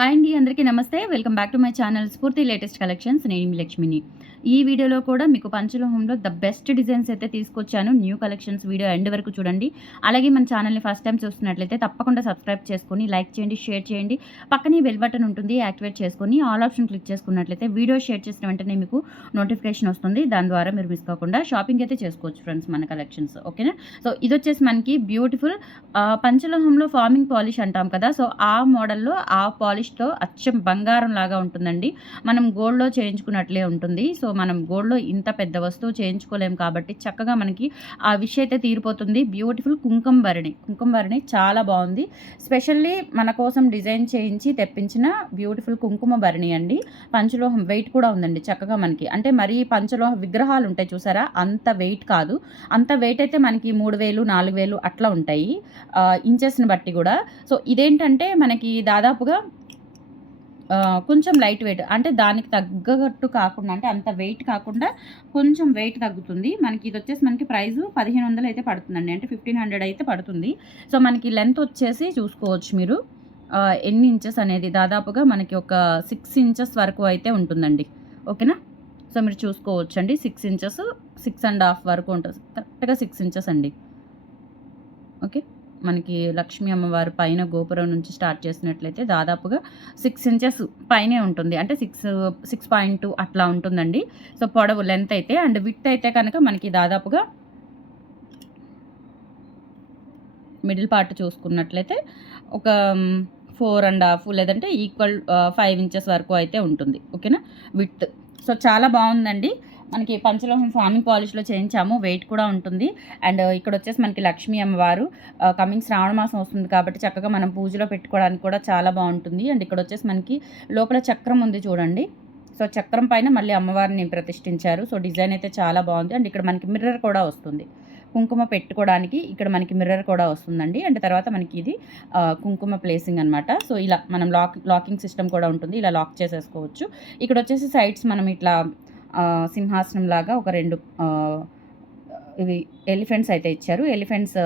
Hi అండి, అందరికీ నమస్తే. Welcome back to my channel స్ఫూర్తి లేటెస్ట్ కలెక్షన్స్. నేను మీ లక్ష్మిని. ఈ వీడియోలో కూడా మీకు పంచలోహంలో ద బెస్ట్ డిజైన్స్ అయితే తీసుకొచ్చాను. న్యూ కలెక్షన్స్ వీడియో ఎండ్ వరకు చూడండి. అలాగే మన ఛానల్ని ఫస్ట్ టైం చూస్తున్నట్లయితే తప్పకుండా సబ్స్క్రైబ్ చేసుకొని లైక్ చేయండి, షేర్ చేయండి. పక్కనే బెల్ బటన్ ఉంటుంది, యాక్టివేట్ చేసుకొని ఆల్ ఆప్షన్ క్లిక్ చేసుకున్నట్లయితే వీడియో షేర్ చేసిన వెంటనే మీకు నోటిఫికేషన్ వస్తుంది. దాని ద్వారా మీరు మిస్ కాకుండా షాపింగ్ అయితే చేసుకోవచ్చు ఫ్రెండ్స్ మన కలెక్షన్స్. ఓకేనా? సో ఇది వచ్చేసి మనకి బ్యూటిఫుల్ పంచలోహంలో ఫార్మింగ్ పాలిష్ అంటాం కదా. సో ఆ మోడల్లో ఆ పాలిష్తో అచ్చం బంగారం లాగా ఉంటుందండి. మనం గోల్డ్లో చేయించుకున్నట్లే ఉంటుంది. సో మనం గోల్డ్లో ఇంత పెద్ద వస్తువు చేయించుకోలేము కాబట్టి చక్కగా మనకి ఆ విష్ అయితే తీరిపోతుంది. బ్యూటిఫుల్ కుంకుమ భరణి చాలా బాగుంది. స్పెషల్లీ మన కోసం డిజైన్ చేయించి తెప్పించిన బ్యూటిఫుల్ కుంకుమ భరణి అండి. పంచలోహం వెయిట్ కూడా ఉందండి చక్కగా మనకి. అంటే మరీ పంచలోహ విగ్రహాలు ఉంటాయి చూసారా, అంత వెయిట్ కాదు. అంత వెయిట్ అయితే మనకి 3000 4000 అట్లా ఉంటాయి ఇంచెస్ని బట్టి కూడా. సో ఇదేంటంటే మనకి దాదాపుగా కొంచెం లైట్ వెయిట్, అంటే దానికి తగ్గట్టు కాకుండా, అంటే అంత వెయిట్ కాకుండా కొంచెం వెయిట్ తగ్గుతుంది మనకి. ఇది వచ్చేసి మనకి ప్రైస్ 1500 అయితే పడుతుందండి, అంటే 1500 అయితే పడుతుంది. సో మనకి లెంత్ వచ్చేసి చూసుకోవచ్చు మీరు ఎన్ని ఇంచెస్ అనేది. దాదాపుగా మనకి ఒక 6 ఇంచెస్ వరకు అయితే ఉంటుందండి. ఓకేనా? సో మీరు చూసుకోవచ్చు అండి, 6 ఇంచెస్ 6.5 వరకు ఉంటుంది. కరెక్ట్గా 6 ఇంచెస్ అండి. ఓకే, మనకి లక్ష్మీ అమ్మవారి పైన గోపురం నుంచి స్టార్ట్ చేసినట్లయితే దాదాపుగా 6 ఇంచెస్ పైనే ఉంటుంది, అంటే 6.2 అట్లా ఉంటుందండి. సో పొడవు లెంత్ అయితే, అండ్ విడ్త్ అయితే కనుక మనకి దాదాపుగా మిడిల్ పార్ట్ చూసుకున్నట్లయితే ఒక 4.5 లేదంటే ఈక్వల్ 5 ఇంచెస్ వరకు అయితే ఉంటుంది. ఓకేనా? విడ్త్. సో చాలా బాగుందండి. మనకి పంచలోహం ఫార్మింగ్ పాలిష్లో చేయించాము, వెయిట్ కూడా ఉంటుంది. అండ్ ఇక్కడ వచ్చేసి మనకి లక్ష్మీ అమ్మవారు కమింగ్ శ్రావణ మాసం వస్తుంది కాబట్టి చక్కగా మనం పూజలో పెట్టుకోవడానికి కూడా చాలా బాగుంటుంది. అండ్ ఇక్కడ వచ్చేసి మనకి లోపల చక్రం ఉంది చూడండి. సో చక్రం పైన మళ్ళీ అమ్మవారిని ప్రతిష్ఠించారు. సో డిజైన్ అయితే చాలా బాగుంది. అండ్ ఇక్కడ మనకి మిర్రర్ కూడా వస్తుంది, కుంకుమ పెట్టుకోవడానికి ఇక్కడ మనకి మిర్రర్ కూడా వస్తుందండి. అండ్ తర్వాత మనకి ఇది కుంకుమ ప్లేసింగ్ అనమాట. సో ఇలా మనం లాకింగ్ సిస్టమ్ కూడా ఉంటుంది, ఇలా లాక్ చేసేసుకోవచ్చు. ఇక్కడ వచ్చేసి సైడ్స్ మనం ఇట్లా సింహాసనం లాగా ఒక 2 ఇవి ఎలిఫెంట్స్ అయితే ఇచ్చారు. ఎలిఫెంట్స్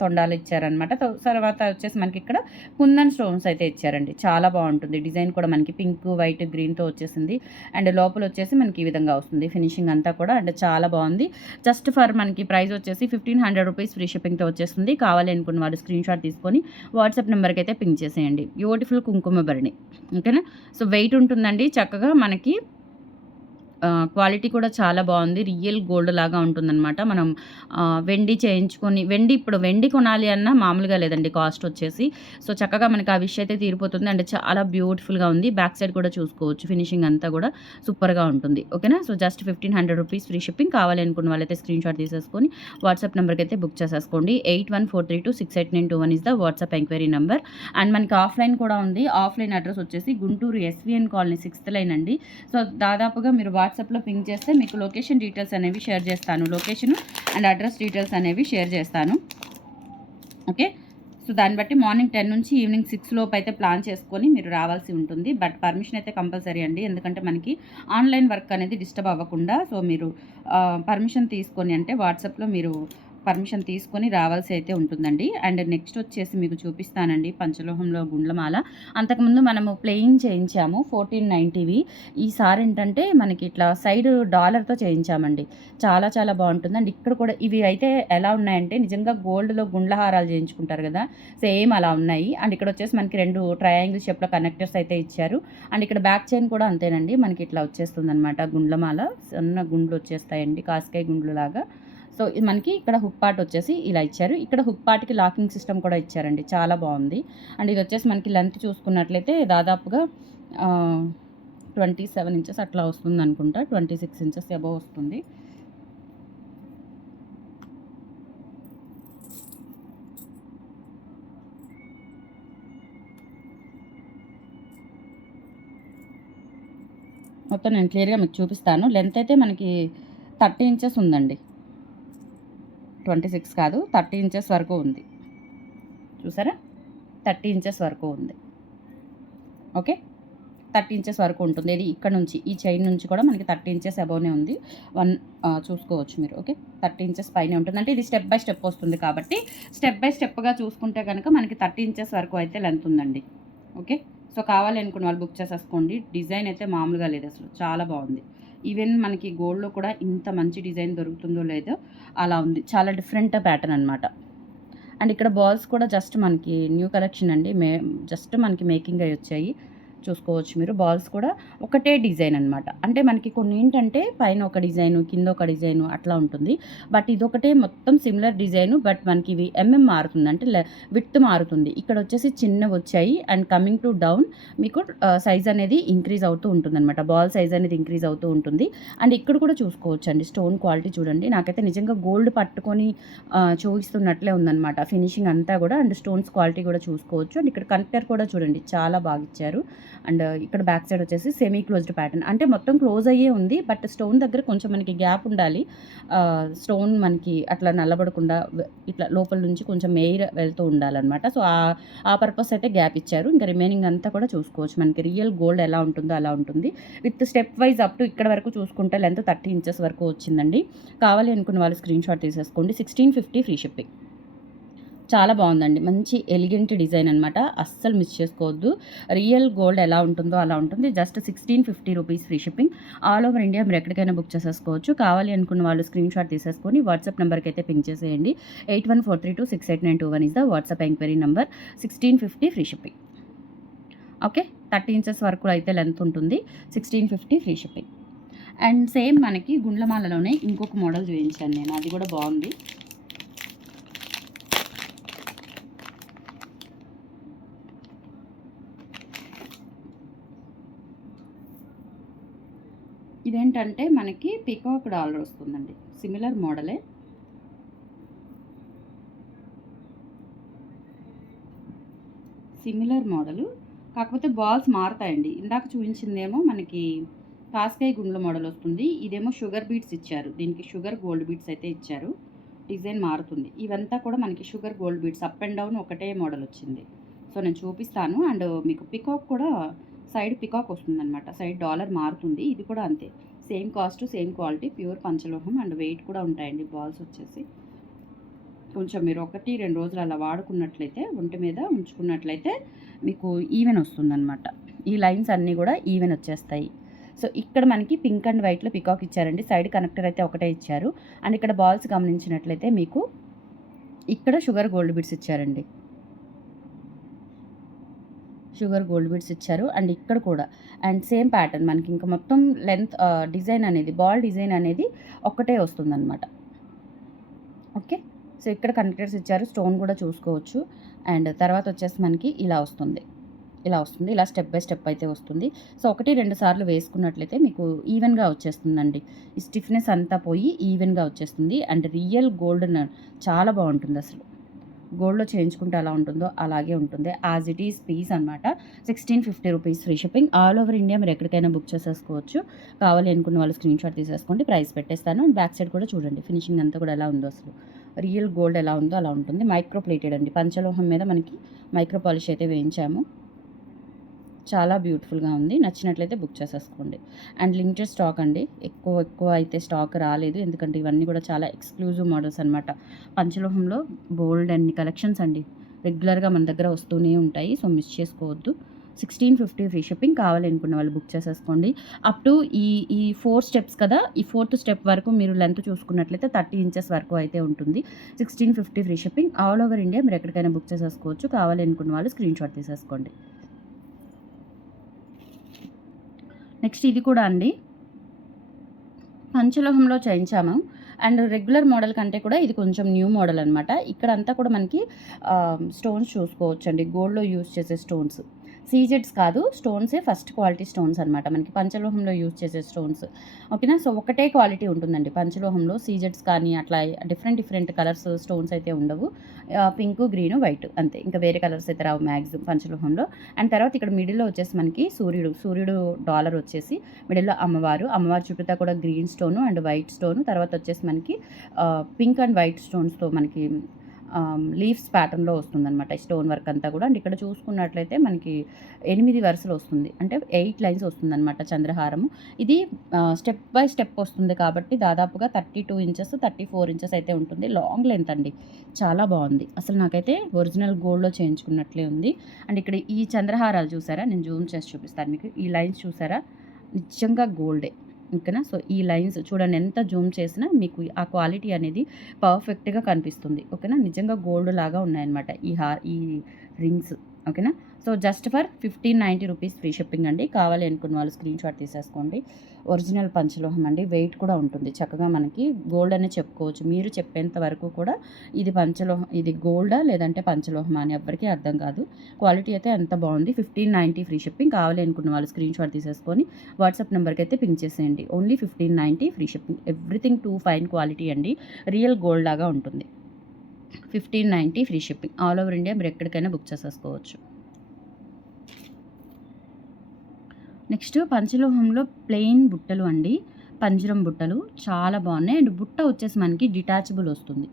తొండాలు ఇచ్చారనమాట. తర్వాత వచ్చేసి మనకి ఇక్కడ కుందన్ స్టోన్స్ అయితే ఇచ్చారండి. చాలా బాగుంటుంది. డిజైన్ కూడా మనకి పింక్ వైట్ గ్రీన్తో వచ్చేసింది. అండ్ లోపల వచ్చేసి మనకి ఈ విధంగా వస్తుంది ఫినిషింగ్ అంతా కూడా. అండ్ చాలా బాగుంది. జస్ట్ ఫర్ మనకి ప్రైస్ వచ్చేసి 1500 రూపీస్ ఫ్రీ షిప్పింగ్తో వచ్చేస్తుంది. కావాలి అనుకున్న వాళ్ళు స్క్రీన్ షాట్ తీసుకొని వాట్సాప్ నెంబర్కి అయితే పింక్ చేసేయండి. బ్యూటిఫుల్ కుంకుమ భరణి. ఓకేనా? సో వెయిట్ ఉంటుందండి చక్కగా మనకి. క్వాలిటీ కూడా చాలా బాగుంది. రియల్ గోల్డ్ లాగా ఉంటుందన్నమాట. మనం వెండి చేయించుకొని, ఇప్పుడు వెండి కొనాలి అన్నా మామూలుగా లేదండి కాస్ట్ వచ్చేసి. సో చక్కగా మనకి ఆ విష్ అయితే తీరిపోతుంది. అండ్ చాలా బ్యూటిఫుల్గా ఉంది. బ్యాక్ సైడ్ కూడా చూసుకోవచ్చు, ఫినిషింగ్ అంతా కూడా సూపర్గా ఉంటుంది. ఓకేనా? So just 1500 rupees free shipping. కావాలి అనుకున్న వాళ్ళైతే స్క్రీన్ షాట్ తీసేసుకొని వాట్సాప్ నెంబర్కి అయితే బుక్ చేసేసుకోండి. 8143268921 is the WhatsApp enquiry number. And మనకి ఆఫ్లైన్ కూడా ఉంది. ఆఫ్లైన్ అడ్రస్ వచ్చేసి Guntur SVN colony 6th line అండి. సో దాదాపుగా మీరు వాట్సాప్లో పింక్ చేస్తే మీకు లొకేషన్ డీటెయిల్స్ అనేవి షేర్ చేస్తాను. లొకేషన్ అండ్ అడ్రస్ డీటెయిల్స్ అనేవి షేర్ చేస్తాను. ఓకే, సో దాన్ని బట్టి మార్నింగ్ 10 నుంచి ఈవినింగ్ 6 లోపు అయితే ప్లాన్ చేసుకొని మీరు రావాల్సి ఉంటుంది. బట్ పర్మిషన్ అయితే కంపల్సరీ అండి, ఎందుకంటే మనకి ఆన్లైన్ వర్క్ అనేది డిస్టర్బ్ అవ్వకుండా. సో మీరు పర్మిషన్ తీసుకొని, అంటే వాట్సాప్లో మీరు పర్మిషన్ తీసుకొని రావాల్సి అయితే ఉంటుందండి. అండ్ నెక్స్ట్ వచ్చేసి మీకు చూపిస్తానండి పంచలోహంలో గుండ్లమాల. అంతకుముందు మనము ప్లేయింగ్ చేయించాము 1490వి. ఈసారి ఏంటంటే మనకి ఇట్లా సైడ్ డాలర్తో చేయించామండి. చాలా చాలా బాగుంటుంది. అండ్ ఇక్కడ కూడా ఇవి అయితే ఎలా ఉన్నాయంటే నిజంగా గోల్డ్లో గుండ్ల హారాలు చేయించుకుంటారు కదా, సేమ్ అలా ఉన్నాయి. అండ్ ఇక్కడ వచ్చేసి మనకి 2 ట్రయాంగిల్ షేప్లో కనెక్టర్స్ అయితే ఇచ్చారు. అండ్ ఇక్కడ బ్యాక్ చైన్ కూడా అంతేనండి, మనకి ఇట్లా వచ్చేస్తుంది అనమాట. గుండ్లమాల సన్న గుండ్లు వచ్చేస్తాయండి, కాస్కాయ గుండ్లు లాగా. సో ఇది మనకి ఇక్కడ హుక్ పార్ట్ వచ్చేసి ఇలా ఇచ్చారు. ఇక్కడ హుక్ పార్ట్కి లాకింగ్ సిస్టమ్ కూడా ఇచ్చారండి. చాలా బాగుంది. అండ్ ఇది వచ్చేసి మనకి లెంత్ చూసుకున్నట్లయితే దాదాపుగా 27 ఇంచెస్ అట్లా వస్తుంది అనుకుంటా. 26 ఇంచెస్ అబవ్ వస్తుంది. మొత్తం నేను క్లియర్గా మీకు చూపిస్తాను. లెంత్ అయితే మనకి 30 ఇంచెస్ ఉందండి. 26 కాదు, 30 ఇంచెస్ వరకు ఉంది. చూసారా, 30 ఇంచెస్ వరకు ఉంది. ఓకే, 30 ఇంచెస్ వరకు ఉంటుంది. ఇది ఇక్కడ నుంచి ఈ చైన్ నుంచి కూడా మనకి 30 ఇంచెస్ అబౌవ్నే ఉంది. చూసుకోవచ్చు మీరు. ఓకే, 30 ఇంచెస్ పైనే ఉంటుంది. అంటే ఇది స్టెప్ బై స్టెప్ వస్తుంది కాబట్టి స్టెప్ బై స్టెప్గా చూసుకుంటే కనుక మనకి 30 ఇంచెస్ వరకు అయితే లెంత్ ఉందండి. ఓకే, సో కావాలి అనుకున్న వాళ్ళు బుక్ చేసేసుకోండి. డిజైన్ అయితే మామూలుగా లేదు అసలు, చాలా బాగుంది. ఈవెన్ మనకి గోల్డ్‌లో కూడా ఇంత మంచి డిజైన్ దొరుకుతుందో లేదో అలా ఉంది. చాలా డిఫరెంట్ ప్యాటర్న్ అనమాట. అండ్ ఇక్కడ బాల్స్ కూడా జస్ట్ మనకి న్యూ కలెక్షన్ అండి. జస్ట్ మనకి మేకింగ్ అయ్యి వచ్చాయి. చూసుకోవచ్చు మీరు. బాల్స్ కూడా ఒకటే డిజైన్ అనమాట. అంటే మనకి కొన్ని ఏంటంటే పైన ఒక డిజైను, కింద ఒక డిజైను అట్లా ఉంటుంది. బట్ ఇదొకటే మొత్తం సిమిలర్ డిజైను. బట్ మనకి ఇవి మారుతుంది. అంటే విడ్త్ మారుతుంది. ఇక్కడ వచ్చేసి చిన్నవి వచ్చాయి. అండ్ కమింగ్ టు డౌన్ మీకు సైజ్ అనేది ఇంక్రీజ్ అవుతూ ఉంటుందన్నమాట. బాల్ సైజ్ అనేది ఇంక్రీజ్ అవుతూ ఉంటుంది. అండ్ ఇక్కడ కూడా చూసుకోవచ్చు అండి. స్టోన్ క్వాలిటీ చూడండి. నాకైతే నిజంగా గోల్డ్ పట్టుకొని చూపిస్తున్నట్లే ఉందన్నమాట ఫినిషింగ్ అంతా కూడా. అండ్ స్టోన్స్ క్వాలిటీ కూడా చూసుకోవచ్చు. అండ్ ఇక్కడ కనెక్టర్ కూడా చూడండి, చాలా బాగా ఇచ్చారు. అండ్ ఇక్కడ బ్యాక్ సైడ్ వచ్చేసి సెమీ క్లోజ్డ్ ప్యాటర్న్, అంటే మొత్తం క్లోజ్ అయ్యే ఉంది. బట్ స్టోన్ దగ్గర కొంచెం మనకి గ్యాప్ ఉండాలి. స్టోన్ మనకి అట్లా నల్లబడకుండా ఇట్లా లోపల నుంచి కొంచెం ఎయిర్ వెళ్తూ ఉండాలన్నమాట. సో ఆ పర్పస్ అయితే గ్యాప్ ఇచ్చారు. ఇంకా రిమైనింగ్ అంతా కూడా చూసుకోవచ్చు. మనకి రియల్ గోల్డ్ ఎలా ఉంటుందో అలా ఉంటుంది. With step wise up to ఇక్కడ వరకు చూసుకుంటే లెంత్ 30 ఇంచెస్ వరకు వచ్చిందండి. కావాలి అనుకున్న వాళ్ళు స్క్రీన్ షాట్ తీసేసుకోండి. 1650 ఫ్రీ షిప్పింగ్. చాలా బాగుందండి. మంచి ఎలిగెంట్ డిజైన్ అనమాట. అస్సలు మిస్ చేసుకోవద్దు. రియల్ గోల్డ్ ఎలా ఉంటుందో అలా ఉంటుంది. Just 1650 rupees free shipping. All over India మీరు ఎక్కడికైనా బుక్ చేసేసుకోవచ్చు. కావాలి అనుకున్న వాళ్ళు స్క్రీన్ షాట్ తీసేసుకొని వాట్సాప్ నెంబర్కి అయితే పింక్ చేసేయండి. 8143268921 is the WhatsApp enquiry number. 1650 free shipping. Okay, 30 inches వరకు అయితే లెంత్ ఉంటుంది. 1650 ఫ్రీ షిప్పింగ్. అండ్ సేమ్ మనకి గుండ్లమాలలోనే ఇంకొక మోడల్ చూపించాను నేను, అది కూడా బాగుంది. ఇదేంటంటే మనకి పికాక్ డాలర్ వస్తుందండి. సిమిలర్ మోడలే. సిమిలర్ మోడలు, కాకపోతే బాల్స్ మారుతాయండి. ఇందాక చూపించిందేమో మనకి కాస్కాయ గుండ్ల మోడల్ వస్తుంది. ఇదేమో షుగర్ బీట్స్ ఇచ్చారు. దీనికి షుగర్ గోల్డ్ బీట్స్ అయితే ఇచ్చారు. డిజైన్ మారుతుంది. ఇవంతా కూడా మనకి sugar gold beads up and down ఒకటే మోడల్ వచ్చింది. సో నేను చూపిస్తాను. అండ్ మీకు పికాక్ కూడా సైడ్ పికాక్ వస్తుందన్నమాట. సైడ్ డాలర్ మారుతుంది. ఇది కూడా అంతే, same cost same quality, pure పంచలోహం. అండ్ వెయిట్ కూడా ఉంటాయండి బాల్స్ వచ్చేసి. కొంచెం మీరు 1-2 రోజులు అలా వాడుకున్నట్లయితే, ఒంటి మీద ఉంచుకున్నట్లయితే మీకు ఈవెన్ వస్తుందన్నమాట. ఈ లైన్స్ అన్నీ కూడా ఈవెన్ వచ్చేస్తాయి. సో ఇక్కడ మనకి పింక్ అండ్ వైట్లో పికాక్ ఇచ్చారండి. సైడ్ కనెక్టర్ అయితే ఒకటే ఇచ్చారు. అండ్ ఇక్కడ బాల్స్ గమనించినట్లయితే మీకు ఇక్కడ షుగర్ గోల్డ్ బిట్స్ ఇచ్చారండి. షుగర్ గోల్డ్ బీడ్స్ ఇచ్చారు. అండ్ ఇక్కడ కూడా అండ్ సేమ్ ప్యాటర్న్ మనకి ఇంకా మొత్తం లెంత్ డిజైన్ అనేది బాల్ డిజైన్ అనేది ఒక్కటే వస్తుందన్నమాట. ఓకే, సో ఇక్కడ కనెక్టర్స్ ఇచ్చారు. స్టోన్ కూడా చూసుకోవచ్చు. అండ్ తర్వాత వచ్చేసి మనకి ఇలా వస్తుంది. ఇలా స్టెప్ బై స్టెప్ అయితే వస్తుంది. సో 1-2 సార్లు వేసుకున్నట్లయితే మీకు ఈవెన్గా వచ్చేస్తుందండి. ఈ స్టిఫ్నెస్ అంతా పోయి ఈవెన్గా వచ్చేస్తుంది. అండ్ రియల్ గోల్డ్ చాలా బాగుంటుంది అసలు. గోల్డ్లో చేయించుకుంటే ఎలా ఉంటుందో అలాగే ఉంటుంది. యాజ్ ఇట్ ఈస్ పీస్ అనమాట. 1650 rupees free shipping. All over India మీరు ఎక్కడికైనా బుక్ చేసేసుకోవచ్చు. కావాలి అనుకున్న వాళ్ళు స్క్రీన్ షాట్ తీసేసుకోండి. ప్రైస్ పెట్టేస్తాను. అండ్ బ్యాక్ సైడ్ కూడా చూడండి ఫినిషింగ్ అంతా కూడా ఎలా ఉందో అసలు. రియల్ గోల్డ్ ఎలా ఉందో అలా ఉంటుంది. మైక్రో ప్లేటెడ్ అండి. పంచలోహం మీద మనకి మైక్రో పాలిష్ అయితే వేయించాము. చాలా బ్యూటిఫుల్గా ఉంది. నచ్చినట్లయితే బుక్ చేసేసుకోండి. అండ్ లిమిటెడ్ స్టాక్ అండి. ఎక్కువ అయితే స్టాక్ రాలేదు. ఎందుకంటే ఇవన్నీ కూడా చాలా ఎక్స్క్లూజివ్ మోడల్స్ అనమాట. పంచలోహంలో బోల్డ్ అన్ని కలెక్షన్స్ అండి. రెగ్యులర్గా మన దగ్గర వస్తూనే ఉంటాయి. సో మిస్ చేసుకోవద్దు. 1650 ఫ్రీ షిప్పింగ్. కావాలి అనుకున్న వాళ్ళు బుక్ చేసేసుకోండి. అప్ టు ఈ 4 స్టెప్స్ కదా, ఈ 4th స్టెప్ వరకు మీరు లెంత్ చూసుకున్నట్లయితే 30 ఇంచెస్ వరకు అయితే ఉంటుంది. 1650 free shipping. All over India మీరు ఎక్కడికైనా బుక్ చేసేసుకోవచ్చు. కావాలి అనుకున్న వాళ్ళు స్క్రీన్ షాట్ తీసేసుకోండి. నెక్స్ట్ ఇది కూడా అండి పంచలోహంలో చేయించాము. అండ్ రెగ్యులర్ మోడల్ కంటే కూడా ఇది కొంచెం న్యూ మోడల్ అనమాట. ఇక్కడంతా కూడా మనకి స్టోన్స్ చూసుకోవచ్చు అండి. గోల్డ్లో యూజ్ చేసే స్టోన్స్, సీజెడ్స్ కాదు, స్టోన్సే ఫస్ట్ క్వాలిటీ స్టోన్స్ అనమాట. మనకి పంచలోహంలో యూజ్ చేసే స్టోన్స్. ఓకేనా. సో ఒకటే క్వాలిటీ ఉంటుందండి పంచలోహంలో. సీజెడ్స్ కానీ అట్లా డిఫరెంట్ కలర్స్ స్టోన్స్ అయితే ఉండవు. పింక్, గ్రీన్, వైట్ అంతే. ఇంకా వేరే కలర్స్ అయితే రావు మ్యాక్సిమం పంచలోహంలో. అండ్ తర్వాత ఇక్కడ మిడిల్లో వచ్చేసి మనకి సూర్యుడు డాలర్ వచ్చేసి మిడిల్లో అమ్మవారు చుట్టూతా కూడా green stone and white stone. తర్వాత వచ్చేసి మనకి పింక్ అండ్ వైట్ స్టోన్స్తో మనకి లీవ్స్ ప్యాటర్న్‌లో వస్తుందనమాట. ఈ స్టోన్ వర్క్ అంతా కూడా. అండ్ ఇక్కడ చూసుకున్నట్లయితే మనకి 8 వరుసలు వస్తుంది. అంటే 8 లైన్స్ వస్తుందనమాట చంద్రహారము. ఇది స్టెప్ బై స్టెప్ వస్తుంది కాబట్టి దాదాపుగా 32 ఇంచెస్, 34 ఇంచెస్ అయితే ఉంటుంది. లాంగ్ లెంత్ అండి. చాలా బాగుంది. అసలు నాకైతే ఒరిజినల్ గోల్డ్‌లో చేయించుకున్నట్లే ఉంది. అండ్ ఇక్కడ ఈ చంద్రహారాలు చూసారా? నేను జూమ్ చేసి చూపిస్తాను మీకు. ఈ లైన్స్ చూసారా? నిజంగా గోల్డే. ఓకేనా? సో, ఈ లైన్స్ చూడండి, ఎంత జూమ్ చేసినా మీకు ఆ క్వాలిటీ అనేది పర్ఫెక్ట్‌గా కనిపిస్తుంది. ఓకేనా? నిజంగా గోల్డ్ లాగా ఉన్నాయన్నమాట ఈ రింగ్స్. ఓకేనా? So, just for 1590 rupees free shipping అండి. కావాలి అనుకున్న వాళ్ళు స్క్రీన్ షాట్ తీసేసుకోండి. ఒరిజినల్ పంచలోహం అండి. వెయిట్ కూడా ఉంటుంది. చక్కగా మనకి గోల్డ్ అనే చెప్పుకోవచ్చు. మీరు చెప్పేంత వరకు కూడా ఇది గోల్డా లేదంటే పంచలోహమా అని ఎవ్వరికీ అర్థం కాదు. క్వాలిటీ అయితే ఎంత బాగుంది. 1590 ఫ్రీ షిప్పింగ్. కావాలి అనుకున్న వాళ్ళు స్క్రీన్ షాట్ తీసేసుకొని వాట్సాప్ నెంబర్కి అయితే పింక్ చేసేయండి. Only 1590 free shipping. Everything to fine quality అండి. రియల్ గోల్డ్ లాగా ఉంటుంది. 1590 free shipping. All over India మీరు ఎక్కడికైనా బుక్ చేసేసుకోవచ్చు. నెక్స్ట్ పంచలోహంలో ప్లెయిన్ బుట్టలు అండి. పంజరం బుట్టలు చాలా బాగున్నాయి. అండ్ బుట్ట వచ్చేసి మనకి డిటాచబుల్ వస్తుంది.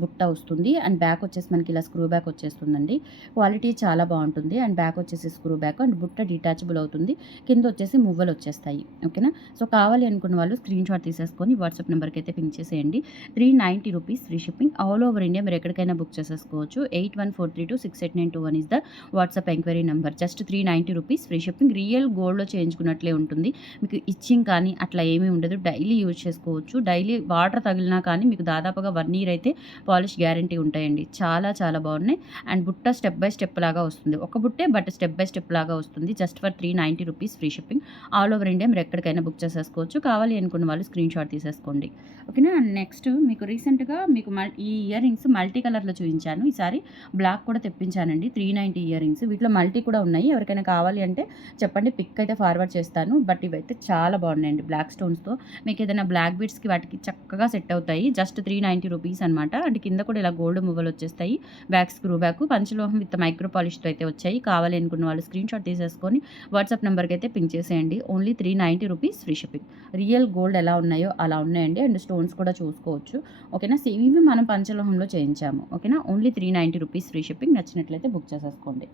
బుట్ట వస్తుంది. అండ్ బ్యాక్ వచ్చేసి మనకి ఇలా స్క్రూ బ్యాక్ వచ్చేస్తుందండి. క్వాలిటీ చాలా బాగుంటుంది. అండ్ బ్యాక్ వచ్చేసి స్క్రూ బ్యాక్ అండ్ బుట్ట డిటాచబుల్ అవుతుంది. కింద వచ్చేసి మువ్వలు వచ్చేస్తాయి. ఓకేనా? సో, కావాలి అనుకున్న వాళ్ళు స్క్రీన్ షాట్ తీసేసుకొని వాట్సాప్ నెంబర్కి అయితే పింక్ చేసేయండి. 390 rupees free shipping. All over India మీరు ఎక్కడికైనా బుక్ చేసేసుకోవచ్చు. 8143268921 is the WhatsApp enquiry number. Just 390 rupees free shipping. Real గోల్డ్లో చేయించుకున్నట్లే ఉంటుంది. మీకు ఇచ్చింగ్ కానీ అట్లా ఏమీ ఉండదు. డైలీ యూజ్ చేసుకోవచ్చు. డైలీ వాటర్ తగిలినా కానీ మీకు దాదాపుగా 1 ఇయర్ అయితే పాలిష్ గ్యారంటీ ఉంటాయండి. చాలా చాలా బాగున్నాయి. అండ్ బుట్ట స్టెప్ బై స్టెప్ లాగా వస్తుంది. ఒక బుట్టే బట్ స్టెప్ బై స్టెప్ లాగా వస్తుంది. Just for 390 rupees free shipping. All over India మీరు ఎక్కడికైనా బుక్ చేసేసుకోవచ్చు. కావాలి అనుకున్న వాళ్ళు స్క్రీన్ షాట్ తీసేసుకోండి. ఓకేనా? నెక్స్ట్ మీకు రీసెంట్గా మీకు ఈ ఇయర్ రింగ్స్ మల్టీ కలర్లో చూపించాను. ఈసారి బ్లాక్ కూడా తెప్పించానండి. 390 ఇయర్ రింగ్స్. వీటిలో మల్టీ కూడా ఉన్నాయి. ఎవరికైనా కావాలి అంటే చెప్పండి, పిక్ అయితే ఫార్వర్డ్ చేస్తాను. బట్ ఇవైతే చాలా బాగున్నాయండి. బ్లాక్ స్టోన్స్తో మీకు ఏదైనా బ్లాక్ బీడ్స్కి వాటికి చక్కగా సెట్ అవుతాయి. జస్ట్ 390 రూపీస్ అనమాట. అండ్ కింద కూడా ఇలా గోల్డ్ మువ్వలు వచ్చేస్తాయి. బ్యాక్ స్క్రూ బ్యాక్ పంచలోహం విత్ మైక్రో పాలిష్తో అయితే వచ్చాయి. కావాలి అనుకున్న వాళ్ళు స్క్రీన్ షాట్ తీసేసుకొని వాట్సాప్ నెంబర్కి అయితే పింక్ చేసేయండి. Only 390 rupees free shipping. Real gold ఎలా ఉన్నాయో అలా ఉన్నాయండి. అండ్ స్టోన్స్ కూడా చూసుకోవచ్చు. ఓకేనా? ఇవి మనం పంచలోహంలో చేయించాము. ఓకేనా? Only 390 rupees free shipping. నచ్చినట్లయితే బుక్ చేసేసుకోండి.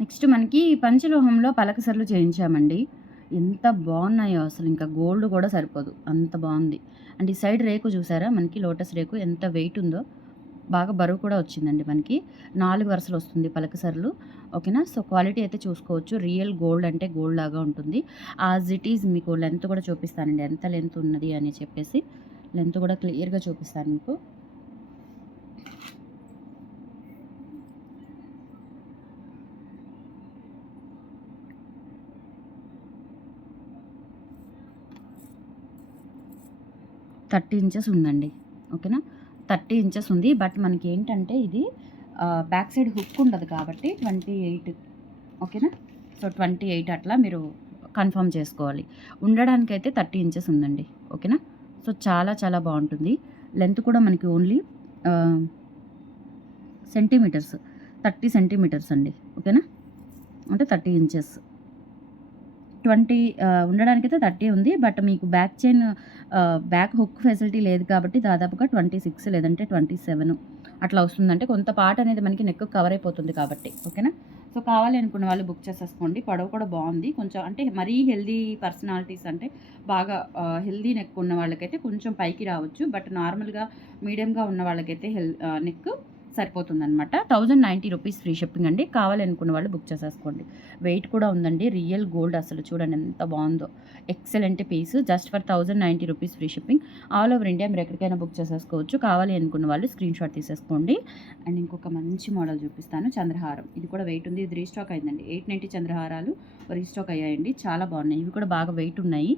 నెక్స్ట్ మనకి పంచలోహంలో పలకసర్లు చేయించామండి. ఎంత బాగున్నాయో అసలు, ఇంకా గోల్డ్ కూడా సరిపోదు, అంత బాగుంది. అండ్ ఈ సైడ్ రేకు చూసారా? మనకి లోటస్ రేకు ఎంత వెయిట్ ఉందో. బాగా బరువు కూడా వచ్చిందండి. మనకి 4 వరుసలు వస్తుంది పలకసర్లు. ఓకేనా? సో, క్వాలిటీ అయితే చూసుకోవచ్చు. రియల్ గోల్డ్ అంటే గోల్డ్ లాగా ఉంటుంది. యాజ్ ఇట్ ఈజ్ మీకు లెంత్ కూడా చూపిస్తానండి, ఎంత లెంత్ ఉన్నది అని చెప్పేసి. లెంత్ కూడా క్లియర్గా చూపిస్తాను మీకు. థర్టీ ఇంచెస్ ఉందండి. ఓకేనా? 30 ఇంచెస్ ఉంది. బట్ మనకి ఏంటంటే ఇది బ్యాక్ సైడ్ హుక్ ఉండదు కాబట్టి 28. ఓకేనా? సో, 28 అట్లా మీరు కన్ఫర్మ్ చేసుకోవాలి. ఉండడానికైతే 30 ఇంచెస్ ఉందండి. ఓకేనా? సో, చాలా చాలా బాగుంటుంది. లెంత్ కూడా మనకి ఓన్లీ సెంటీమీటర్స్, 30 సెంటీమీటర్స్ అండి. ఓకేనా? అంటే 30 ఇంచెస్. 20 ఉండడానికైతే 30 ఉంది. బట్ మీకు బ్యాక్ హుక్ ఫెసిలిటీ లేదు కాబట్టి దాదాపుగా 26 లేదంటే 27 అట్లా వస్తుంది. అంటే కొంత పార్ట్ అనేది మనకి నెక్ కవర్ అయిపోతుంది కాబట్టి. ఓకేనా? సో, కావాలి అనుకున్న వాళ్ళు బుక్ చేసేసుకోండి. పొడవు కూడా బాగుంది. కొంచెం అంటే మరీ హెల్దీ పర్సనాలిటీస్ అంటే బాగా హెల్దీ నెక్ ఉన్న వాళ్ళకైతే కొంచెం పైకి రావచ్చు. బట్ నార్మల్గా మీడియంగా ఉన్న వాళ్ళకైతే నెక్ సరిపోతుందనమాట. 1090 రూపీస్ ఫ్రీ షిప్పింగ్ అండి. కావాలనుకున్న వాళ్ళు బుక్ చేసేసుకోండి. వెయిట్ కూడా ఉందండి. రియల్ గోల్డ్ అసలు చూడండి ఎంత బాగుందో. Excellent piece. Just for 1090 rupees free shipping. All over India మీరు ఎక్కడికైనా బుక్ చేసేసుకోవచ్చు. కావాలి అనుకున్న వాళ్ళు స్క్రీన్ షాట్ తీసేసుకోండి. అండ్ ఇంకొక మంచి మోడల్ చూపిస్తాను. చంద్రహారం. ఇది కూడా వెయిట్ ఉంది. ఇది రీస్టాక్ అయిందండి. 890 చంద్రహారాలు రీస్టాక్ అయ్యాయండి. చాలా బాగున్నాయి. ఇవి కూడా బాగా వెయిట్ ఉన్నాయి.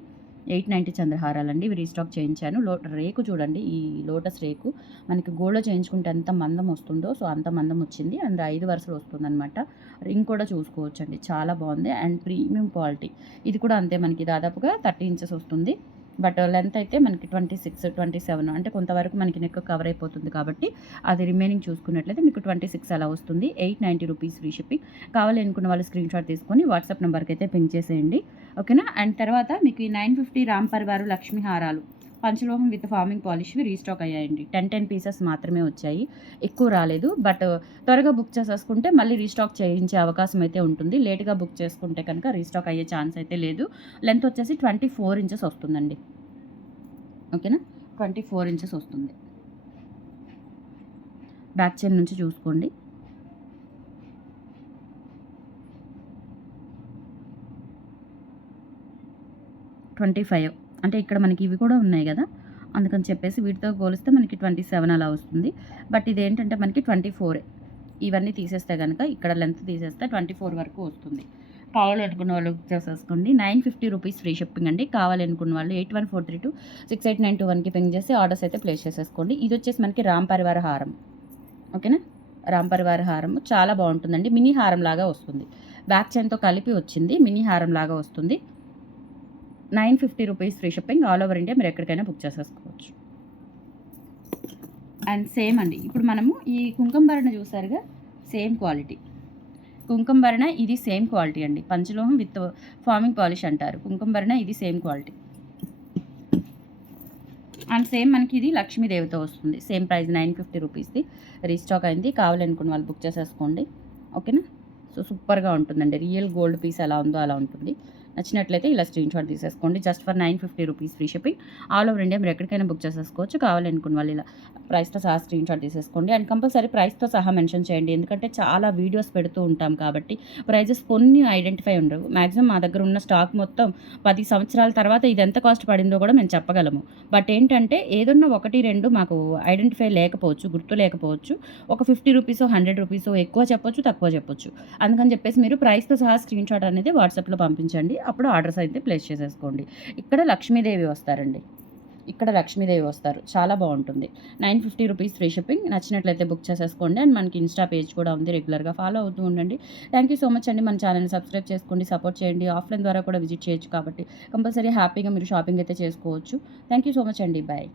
890 చంద్రహారాలండి. ఇవి రీస్టాక్ చేయించాను. రేకు చూడండి, ఈ లోటస్ రేకు మనకి గోల్డ్లో చేయించుకుంటే ఎంత మందం వస్తుందో సో అంత మందం వచ్చింది. అండ్ 5 వరుసలు వస్తుందన్నమాట. రింగ్ కూడా చూసుకోవచ్చండి. చాలా బాగుంది. And premium quality. ఇది కూడా అంతే, మనకి దాదాపుగా 30 ఇంచెస్ వస్తుంది. బట్ లెంత్ అయితే మనకి 26, 27 అంటే కొంతవరకు మనకి నెక్ కవర్ అయిపోతుంది కాబట్టి అది రిమైనింగ్ చూసుకున్నట్లయితే మీకు 26 అలా వస్తుంది. 890 రూపీస్ ఫ్రీ షిప్పింగ్. కావాలి అనుకున్న వాళ్ళు స్క్రీన్ షాట్ తీసుకొని వాట్సాప్ నెంబర్కి అయితే పింక్ చేసేయండి. ఓకేనా? అండ్ తర్వాత మీకు ఈ 950 రామ్ పరివారు లక్ష్మీ హారాలు పంచలోహం విత్ ఫార్మింగ్ పాలిష్వి రీస్టాక్ అయ్యాయండి. 10 పీసెస్ మాత్రమే వచ్చాయి, ఎక్కువ రాలేదు. బట్ త్వరగా బుక్ చేసేసుకుంటే మళ్ళీ రీస్టాక్ చేయించే అవకాశం అయితే ఉంటుంది. లేట్గా బుక్ చేసుకుంటే కనుక రీస్టాక్ అయ్యే ఛాన్స్ అయితే లేదు. లెంత్ వచ్చేసి 24 ఇంచెస్ వస్తుందండి. ఓకేనా, 24 ఇంచెస్ వస్తుంది. బ్యాక్ చైన్ నుంచి చూసుకోండి. $25 అంటే ఇక్కడ మనకి ఇవి కూడా ఉన్నాయి కదా, అందుకని చెప్పేసి వీటితో పోలిస్తే మనకి 27 అలా వస్తుంది. బట్ ఇదేంటంటే మనకి 24. ఇవన్నీ తీసేస్తే కనుక ఇక్కడ లెంత్ తీసేస్తే 24 వరకు వస్తుంది. కావాలనుకున్న వాళ్ళు బుక్ చేసేసుకోండి. 950 రూపీస్ ఫ్రీ షిప్పింగ్ అండి. కావాలనుకున్న వాళ్ళు 8143268921కి పింగ్ చేసి ఆర్డర్స్ అయితే ప్లేస్ చేసేసుకోండి. ఇది వచ్చేసి మనకి రామ్ పరివార హారం. ఓకేనా, రామ్ పరివార హారం చాలా బాగుంటుందండి. మినీ హారం లాగా వస్తుంది, బ్యాక్ చైన్తో కలిపి వచ్చింది. మినీ హారం లాగా వస్తుంది. 950 rupees free shipping. All over India మీరు ఎక్కడికైనా బుక్ చేసేసుకోవచ్చు. అండ్ సేమ్ అండి, ఇప్పుడు మనము ఈ కుంకుమ భరణ చూసారుగా, సేమ్ క్వాలిటీ కుంకుమ భరణ. ఇది సేమ్ క్వాలిటీ అండి. పంచలోహం విత్ ఫార్మింగ్ పాలిష్ అంటారు కుంకుమ భరణ. ఇది సేమ్ క్వాలిటీ అండ్ సేమ్ మనకి ఇది లక్ష్మీదేవితో వస్తుంది. Same price 950 రూపీస్ది. రీస్టాక్ అయింది. కావాలనుకున్న వాళ్ళు బుక్ చేసేసుకోండి. ఓకేనా, సో సూపర్గా ఉంటుందండి. రియల్ గోల్డ్ పీస్ ఎలా ఉందో అలా ఉంటుంది. నచ్చినట్లయితే ఇలా స్క్రీన్ షాట్ తీసేసుకోండి. Just for 950 rupees free shipping. All over India మీరు ఎక్కడికైనా బుక్ చేసేసుకోవచ్చు. కావాలనుకున్న వాళ్ళు ఇలా ప్రైస్తో సహా స్క్రీన్ షాట్ తీసేసుకోండి. అండ్ కంపల్సరీ ప్రైస్తో సహా మెన్షన్ చేయండి, ఎందుకంటే చాలా వీడియోస్ పెడుతూ ఉంటాం కాబట్టి ప్రైజెస్ కొన్ని ఐడెంటిఫై ఉండవు. మ్యాక్సిమం మా దగ్గర ఉన్న స్టాక్ మొత్తం 10 సంవత్సరాల తర్వాత ఇది ఎంత కాస్ట్ పడిందో కూడా మేము చెప్పగలము. బట్ ఏంటంటే ఏదన్నా 1-2 మాకు ఐడెంటిఫై లేకపోవచ్చు, గుర్తు లేకపోవచ్చు. ఒక 50 రూపీసో 100 రూపీసో ఎక్కువ చెప్పొచ్చు, తక్కువ చెప్పొచ్చు. అందుకని చెప్పేసి మీరు ప్రైస్తో సహా స్క్రీన్ షాట్ అనేది వాట్సాప్లో పంపించండి. అప్పుడు ఆర్డర్స్ అయితే ప్లేస్ చేసేసుకోండి. ఇక్కడ లక్ష్మీదేవి వస్తారండి, ఇక్కడ లక్ష్మీదేవి వస్తారు. చాలా బాగుంటుంది. 950 రూపీస్ ఫ్రీ షిప్పింగ్. నచ్చినట్లయితే బుక్ చేసేసుకోండి. అండ్ మనకి ఇన్స్టా పేజ్ కూడా ఉంది, రెగ్యులర్గా ఫాలో అవుతూ ఉండండి. థ్యాంక్ యూ సో మచ్ అండి. మన ఛానల్ని సబ్స్క్రైబ్ చేసుకోండి, సపోర్ట్ చేయండి. ఆఫ్లైన్ ద్వారా కూడా విజిట్ చేయొచ్చు కాబట్టి కంపల్సరీ హ్యాపీగా మీరు షాపింగ్ అయితే చేసుకోవచ్చు. థ్యాంక్ యూ సో మచ్ అండి. బాయ్.